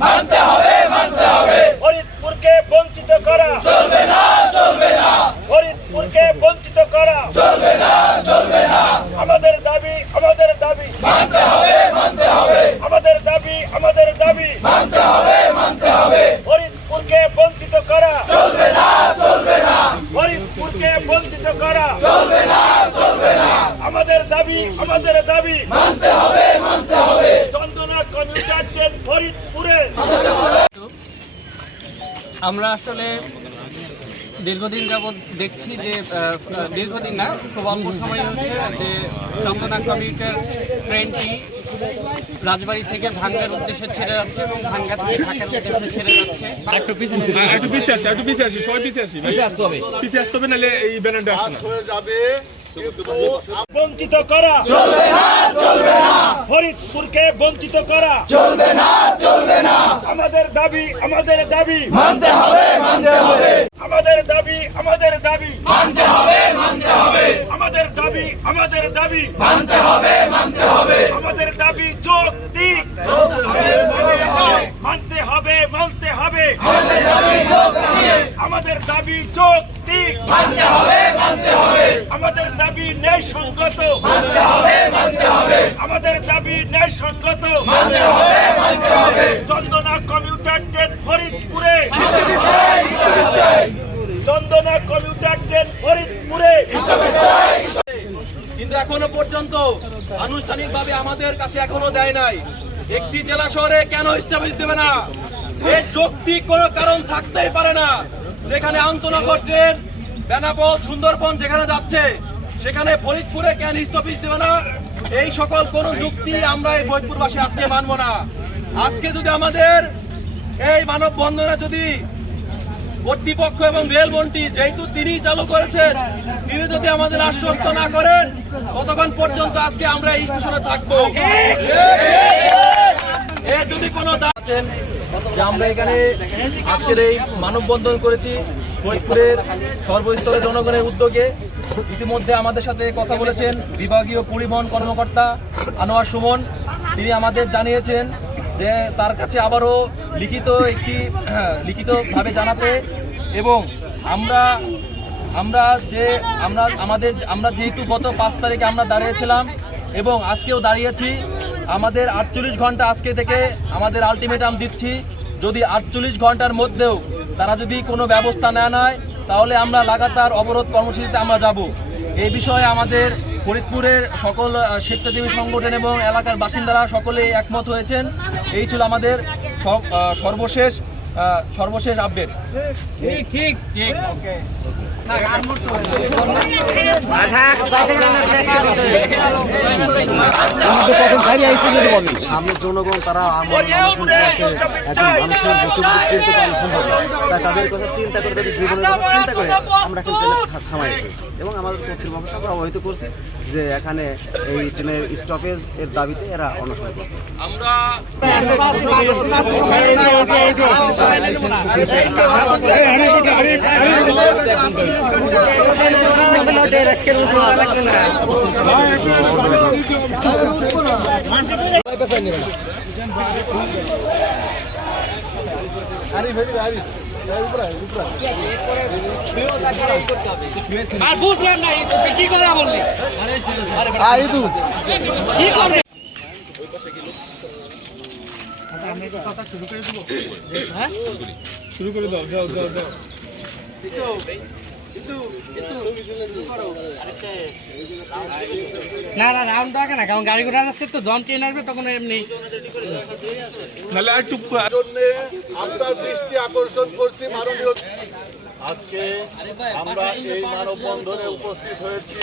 মানতে হবে মানতে হবে। বঞ্চিত করা। চলবে না চলবে না। বঞ্চিত করা। চলবে না চলবে না। আমাদের দাবি আমাদের দাবি। মানতে হবে মানতে হবে। আমাদের দাবি আমাদের দাবি। মানতে হবে মানতে হবে। বঞ্চিত করা। চলবে না চলবে না। বঞ্চিত করা। চলবে না চলবে না। আমাদের দাবি আমাদের দাবি। মানতে হবে মানতে হবে। ফরিদপুরে। আমরা আসলে দীর্ঘদিন যাবৎ দেখছি যে দীর্ঘদিন না খুব অল্প সময় হচ্ছে যে চন্দনা কমিউটার ট্রেনটি রাজবাড়ি থেকে ভাঙ্গার উদ্দেশ্যে ছেড়ে যাচ্ছে এবং ভাঙ্গা থেকে ঢাকার উদ্দেশ্যে ছেড়ে যাচ্ছে। একটু পিছিয়ে একটু পিছিয়ে আসি একটু পিছিয়ে আসি সবাই পিছিয়ে আসি ভাই। পিছিয়ে আসতে হবে। নাহলে এই ব্যানারটা আসে না। হয়ে যাবে বঞ্চিত করা। চলবে না চলবে না ফরিদপুরকে বঞ্চিত করা। চলবে না চলবে না আমাদের দাবি আমাদের দাবি। মানতে হবে মানতে হবে আমাদের দাবি আমাদের দাবি। মানতে হবে মানতে হবে আমাদের দাবি আমাদের দাবি। মানতে হবে মানতে হবে আমাদের দাবি যৌক্তিক। মানতে হবে মানতে হবে। আমাদের দাবি যৌক্তিক। মানতে হবে মানতে হবে আমাদের দাবি ন্যায় সঙ্গত মানতে হবে মানতে হবে। আমাদের দাবি ন্যায় সঙ্গত মানতে হবে মানতে হবে। চন্দনা কমিউটার ট্রেন ফরিদপুরে। চন্দনা কমিউটার ট্রেন ফরিদপুরে। কিন্তু এখনও পর্যন্ত আনুষ্ঠানিকভাবে আমাদের কাছে এখনও দেয় নাই। একটি জেলা শহরে কেন স্টাবলিশ দেবে না? এর যৌক্তিক কোনো কারণ থাকতেই পারে না। যেখানে আন্তনগর ট্রেন বেনাপোল সুন্দরবন যেখানে যাচ্ছে সেখানে ফরিদপুরে কেন স্টপেজ দেবে না? এই সকল কোন যুক্তি আমরা এই ফরিদপুরবাসী আজকে মানব না। আজকে যদি আমাদের এই মানব বন্ধনে যদি কর্তৃপক্ষ এবং রেলমন্ত্রী যেহেতু তিনি চালু করেছেন, তিনি যদি আমাদের আশ্বস্ত না করেন, ততক্ষণ পর্যন্ত আজকে আমরা এই স্টেশনে থাকব। এর যদি কোনো আছেন, যে আমরা এখানে আজকের এই মানববন্ধন করেছি, ফরিদপুরের সর্বস্তরের জনগণের উদ্যোগে ইতিমধ্যে আমাদের সাথে কথা বলেছেন বিভাগীয় পরিবহন কর্মকর্তা আনোয়ার সুমন। তিনি আমাদের জানিয়েছেন যে তার কাছে আবারও লিখিত একটি, লিখিতভাবে জানাতে এবং আমরা আমরা যে, আমরা, আমাদের, আমরা যেহেতু গত পাঁচ তারিখে আমরা দাঁড়িয়েছিলাম এবং আজকেও দাঁড়িয়েছি, আমাদের আটচল্লিশ ঘণ্টা আজকে থেকে আমাদের আলটিমেটাম দিচ্ছি। যদি আটচল্লিশ ঘণ্টার মধ্যেও তারা যদি কোনো ব্যবস্থা না নেয় তাহলে আমরা লাগাতার অবরোধ কর্মসূচিতে আমরা যাব। এই বিষয়ে আমাদের ফরিদপুরের সকল স্বেচ্ছাসেবী সংগঠন এবং এলাকার বাসিন্দারা সকলে একমত হয়েছেন। এই ছিল আমাদের সর্বশেষ সর্বশেষ আপডেট ঠিক ঠিক জনগণ তারা মানুষের চিন্তা করা সম্ভব তাই তাদের কথা চিন্তা করে তাদের জীবনের কথা চিন্তা করে আমরা এখন ট্রেনে থামাইছি এবং আমাদের কর্তৃপক্ষকে আমরা অবহিত করছি যে এখানে এই ট্রেনের স্টপেজ এর দাবিতে এরা অনশন করছে। আমরা আর বুঝলাম না কি করে বললি? কি করবে? শুরু করে দাও যাও যাও যাও না না রাউন্ড আগে না কারণ গাড়ি ঘোড়া আসছে তো দম ট্রেন আসবে তখন এমনি নাহলে আর জন্য আপনার দৃষ্টি আকর্ষণ করছি মাননীয় আজকে আমরা এই মানববন্ধনে উপস্থিত হয়েছি।